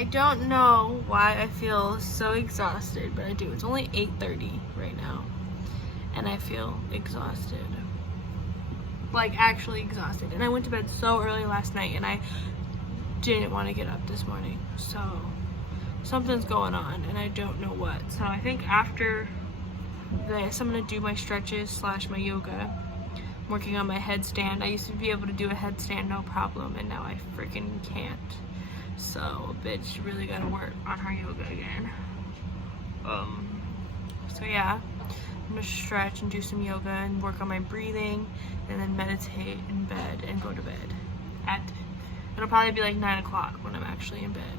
I don't know why I feel so exhausted, but I do. It's only 8:30 right now, and I feel exhausted. Like, actually exhausted. And I went to bed so early last night, and I didn't want to get up this morning. So, something's going on, and I don't know what. So, I think after this, I'm going to do my stretches / my yoga. I'm working on my headstand. I used to be able to do a headstand no problem, and now I freaking can't. So, bitch really gotta work on her yoga again. So yeah, I'm gonna stretch and do some yoga and work on my breathing, and then meditate in bed and go to bed. It'll probably be like 9 o'clock when I'm actually in bed,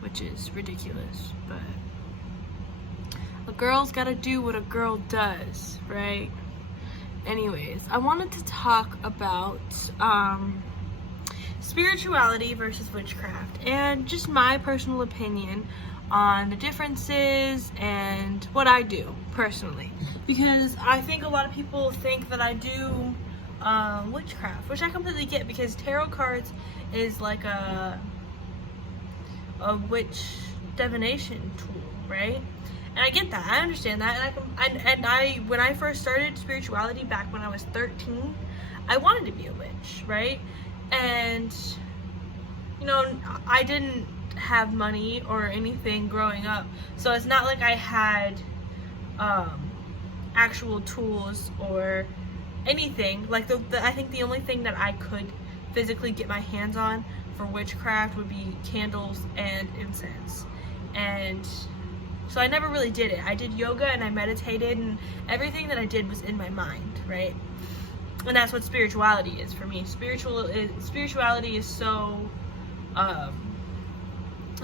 which is ridiculous, but a girl's gotta do what a girl does, right? Anyways, I wanted to talk about, spirituality versus witchcraft, and just my personal opinion on the differences and what I do personally, because I think a lot of people think that I do witchcraft, which I completely get, because tarot cards is like a witch divination tool, right? And I get that, I understand that, and I when I first started spirituality back when I was 13, I wanted to be a witch, right? And, you know, I didn't have money or anything growing up, so it's not like I had actual tools or anything. Like, I think the only thing that I could physically get my hands on for witchcraft would be candles and incense. And so I never really did it. I did yoga and I meditated, and everything that I did was in my mind, right? And that's what spirituality is for me. Spirituality is so,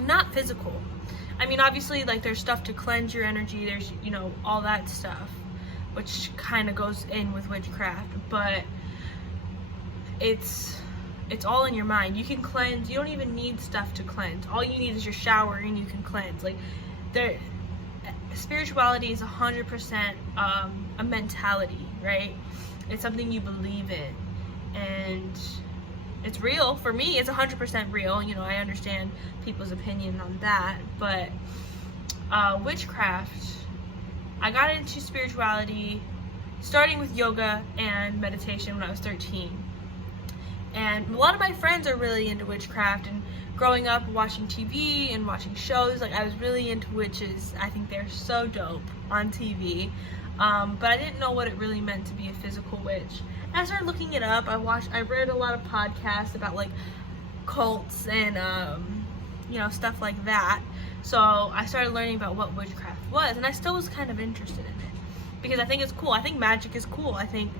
not physical. I mean, obviously, like, there's stuff to cleanse your energy. There's, you know, all that stuff, which kind of goes in with witchcraft. But it's all in your mind. You can cleanse. You don't even need stuff to cleanse. All you need is your shower, and you can cleanse. Like, spirituality is 100% a mentality, right? It's something you believe in, and it's real. For me, it's 100% real. You know, I understand people's opinion on that, but witchcraft, I got into spirituality starting with yoga and meditation when I was 13. And a lot of my friends are really into witchcraft, and growing up watching TV and watching shows, like, I was really into witches. I think they're so dope on TV. But I didn't know what it really meant to be a physical witch. And I started looking it up. I read a lot of podcasts about, like, cults and, you know, stuff like that. So I started learning about what witchcraft was, and I still was kind of interested in it, because I think it's cool. I think magic is cool. I think,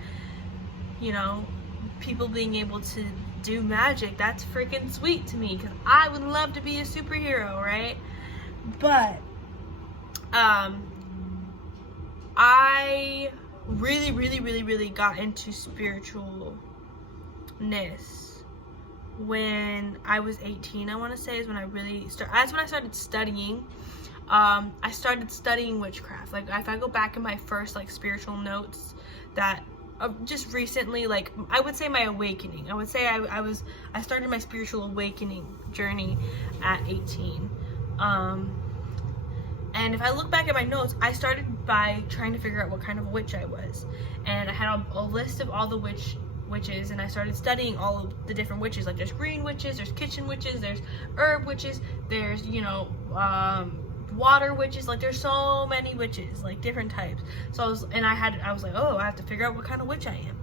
you know, people being able to do magic, that's freaking sweet to me, because I would love to be a superhero, right? But, I really got into spiritualness when I was 18, I want to say, is when I really started. That's when I started studying. I started studying witchcraft. Like, if I go back in my first, like, spiritual notes that just recently, like, I would say my awakening. I would say I started my spiritual awakening journey at 18. And if I look back at my notes, I started by trying to figure out what kind of witch I was. And I had a list of all the witches, and I started studying all of the different witches. Like, there's green witches, there's kitchen witches, there's herb witches, there's, you know, water witches. Like, there's so many witches, like, different types. So I was like, oh, I have to figure out what kind of witch I am.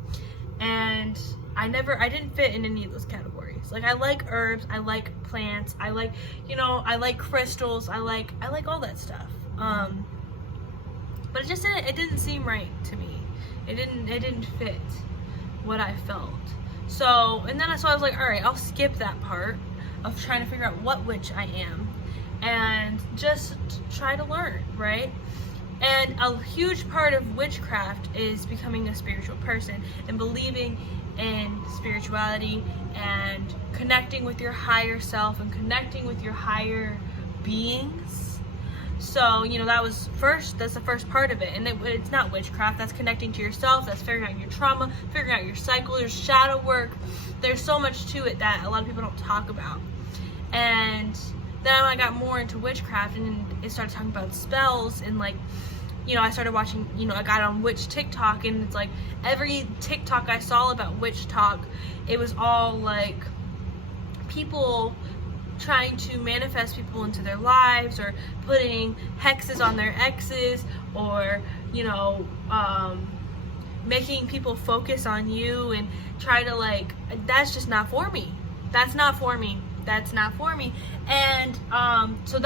And I didn't fit in any of those categories. Like, I like herbs, I like plants, I like, you know, I like crystals, I like all that stuff. But it didn't seem right to me. It didn't fit what I felt. So I was like, all right, I'll skip that part of trying to figure out what witch I am, and just try to learn, right? And a huge part of witchcraft is becoming a spiritual person and believing in spirituality and connecting with your higher self and connecting with your higher beings. So, you know, that's the first part of it. And it's not witchcraft, that's connecting to yourself, that's figuring out your trauma, figuring out your cycle, there's shadow work. There's so much to it that a lot of people don't talk about. And then I got more into witchcraft, and it started talking about spells, and like, you know, I started watching, you know, I got on witch TikTok, and it's like every TikTok I saw about witch talk, it was all like people trying to manifest people into their lives, or putting hexes on their exes, or, you know, making people focus on you and try to, like, that's just not for me. That's not for me. That's not for me. And so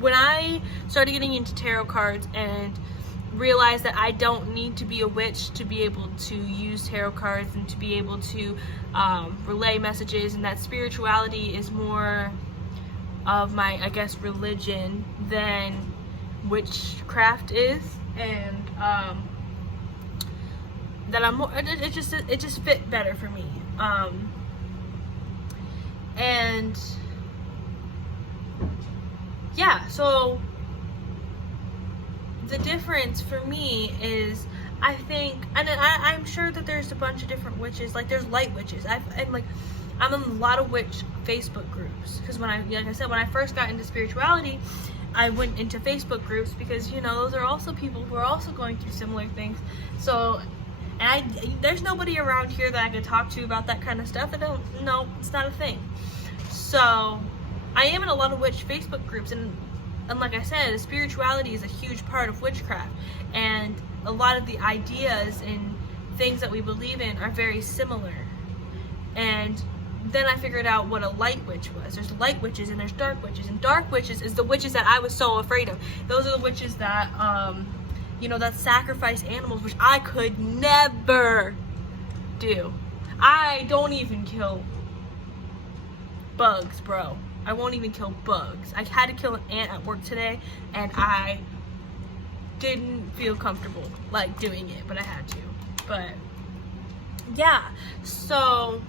when I started getting into tarot cards and realized that I don't need to be a witch to be able to use tarot cards and to be able to relay messages, and that spirituality is more of my, I guess, religion than witchcraft is, and that I'm more, it just fit better for me, and yeah, so the difference for me is, I think, and I'm sure that there's a bunch of different witches. Like, there's light witches. I'm in a lot of witch Facebook groups, because like I said, when I first got into spirituality, I went into Facebook groups because, you know, those are also people who are also going through similar things. So, and there's nobody around here that I could talk to about that kind of stuff. No, it's not a thing. So, I am in a lot of witch Facebook groups, and like I said, spirituality is a huge part of witchcraft, and a lot of the ideas and things that we believe in are very similar. And then I figured out what a light witch was. There's light witches and there's dark witches, and dark witches is the witches that I was so afraid of. Those are the witches that you know, that sacrifice animals, which I could never do. I don't even kill bugs, bro. I won't even kill bugs. I had to kill an ant at work today, and I didn't feel comfortable like doing it, but I had to. But yeah, so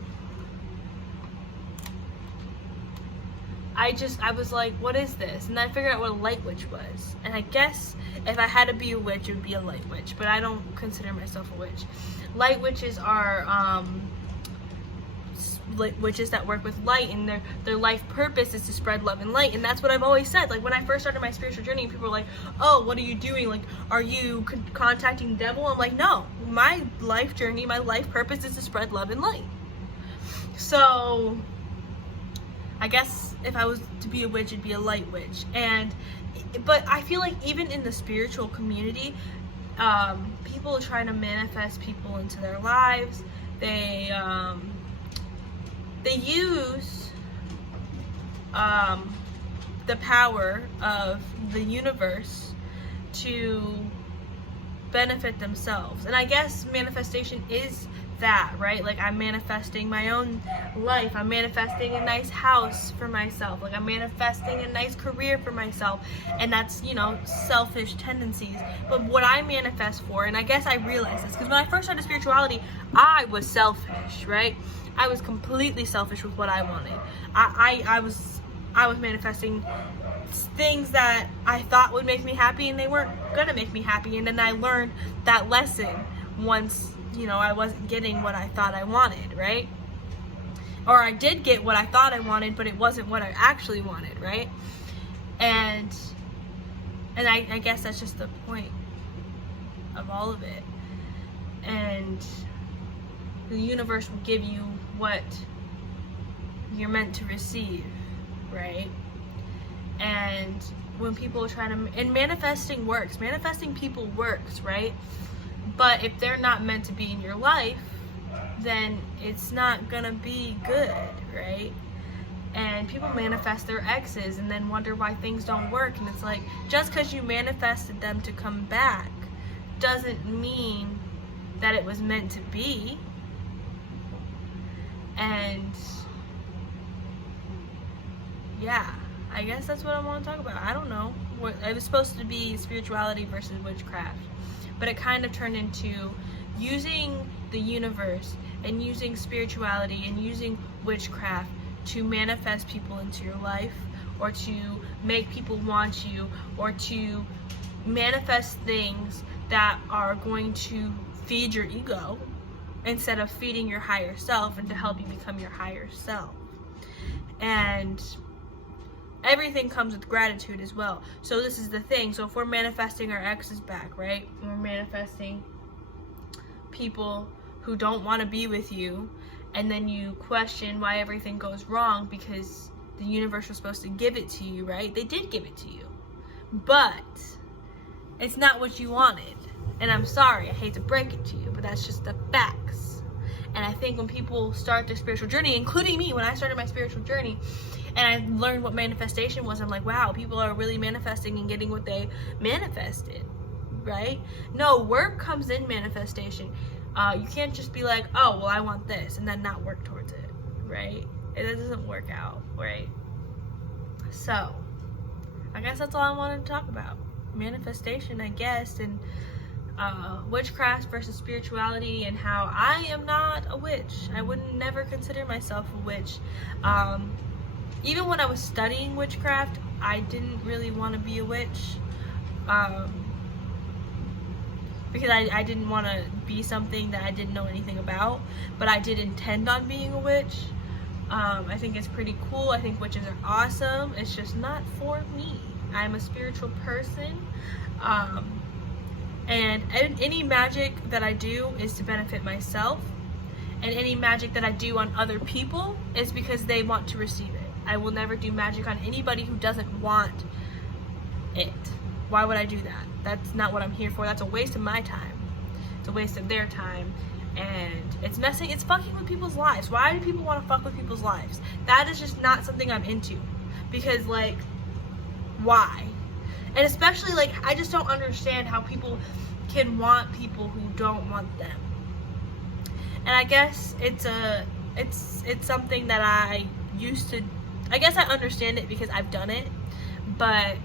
I was like, what is this? And then I figured out what a light witch was. And I guess if I had to be a witch, it would be a light witch, but I don't consider myself a witch. Light witches are witches that work with light, and their life purpose is to spread love and light. And that's what I've always said. Like, when I first started my spiritual journey, people were like, oh, what are you doing? Like, are you contacting the devil? I'm like, no, my life journey, my life purpose is to spread love and light. So I guess if I was to be a witch, it'd be a light witch. But I feel like even in the spiritual community, people are trying to manifest people into their lives. They use the power of the universe to benefit themselves. And I guess manifestation is that, right? Like, I'm manifesting my own life. I'm manifesting a nice house for myself. Like, I'm manifesting a nice career for myself. And that's, you know, selfish tendencies. But what I manifest for, and I guess I realized this, because when I first started spirituality, I was selfish, right? I was completely selfish with what I wanted. I was manifesting things that I thought would make me happy, and they weren't gonna make me happy. And then I learned that lesson once, you know, I wasn't getting what I thought I wanted, right? Or I did get what I thought I wanted, but it wasn't what I actually wanted, right? And I guess that's just the point of all of it. And the universe will give you what you're meant to receive, right? And when people are trying to, and manifesting works, manifesting people works, right? But if they're not meant to be in your life, then it's not gonna be good, right? And people manifest their exes and then wonder why things don't work. And it's like, just because you manifested them to come back doesn't mean that it was meant to be. And yeah, I guess that's what I want to talk about. I don't know. It was supposed to be spirituality versus witchcraft, but it kind of turned into using the universe and using spirituality and using witchcraft to manifest people into your life, or to make people want you, or to manifest things that are going to feed your ego instead of feeding your higher self, and to help you become your higher self. And everything comes with gratitude as well. So this is the thing. So if we're manifesting our exes back, right? We're manifesting people who don't want to be with you, and then you question why everything goes wrong because the universe was supposed to give it to you, right? They did give it to you, but it's not what you wanted. And I'm sorry, I hate to break it to you, but that's just the facts. And I think when people start their spiritual journey, including me, when I started my spiritual journey and I learned what manifestation was, I'm like, wow, people are really manifesting and getting what they manifested, right? No, work comes in manifestation. You can't just be like, oh, well, I want this, and then not work towards it, right? It doesn't work out, right? So, I guess that's all I wanted to talk about. Manifestation, I guess, and witchcraft versus spirituality, and how I am not a witch. I would never consider myself a witch. Even when I was studying witchcraft, I didn't really want to be a witch. Because I didn't want to be something that I didn't know anything about, but I did intend on being a witch. I think it's pretty cool. I think witches are awesome. It's just not for me. I'm a spiritual person, and any magic that I do is to benefit myself, and any magic that I do on other people is because they want to receive it. I will never do magic on anybody who doesn't want it. Why would I do that? That's not what I'm here for. That's a waste of my time. It's a waste of their time. And it's fucking with people's lives. Why do people want to fuck with people's lives? That is just not something I'm into. Because, like, why? And especially, like, I just don't understand how people can want people who don't want them. And I guess it's something that I used to, I guess I understand it because I've done it, but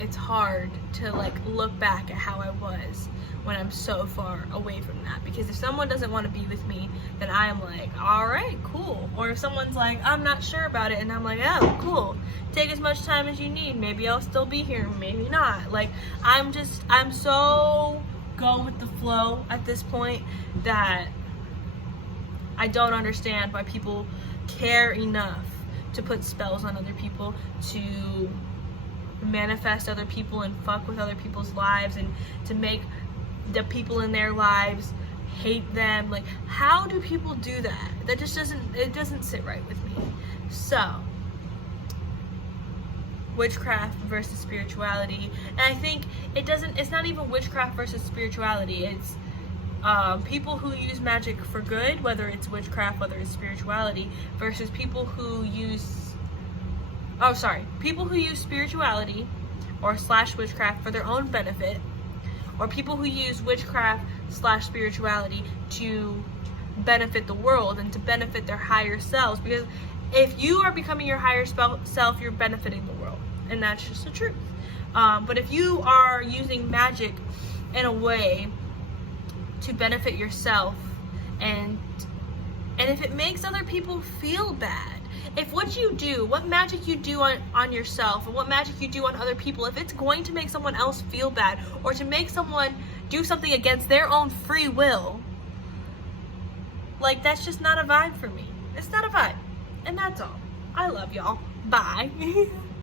it's hard to, like, look back at how I was when I'm so far away from that. Because if someone doesn't want to be with me, then I am like, all right, cool. Or if someone's like, I'm not sure about it, and I'm like, oh, cool, take as much time as you need, maybe I'll still be here, maybe not. Like, I'm so go with the flow at this point that I don't understand why people care enough to put spells on other people, to manifest other people and fuck with other people's lives, and to make the people in their lives hate them. Like, how do people do that? That just doesn't sit right with me. So, witchcraft versus spirituality, and I think it's not even witchcraft versus spirituality, it's people who use magic for good, whether it's witchcraft, whether it's spirituality, versus people who use people who use spirituality or / witchcraft for their own benefit, or people who use witchcraft / spirituality to benefit the world and to benefit their higher selves. Because if you are becoming your higher self, you're benefiting the world, and that's just the truth. But if you are using magic in a way to benefit yourself, and if it makes other people feel bad, if what magic you do on yourself, and what magic you do on other people, if it's going to make someone else feel bad, or to make someone do something against their own free will, like, that's just not a vibe for me. It's not a vibe. And that's all. I love y'all. Bye.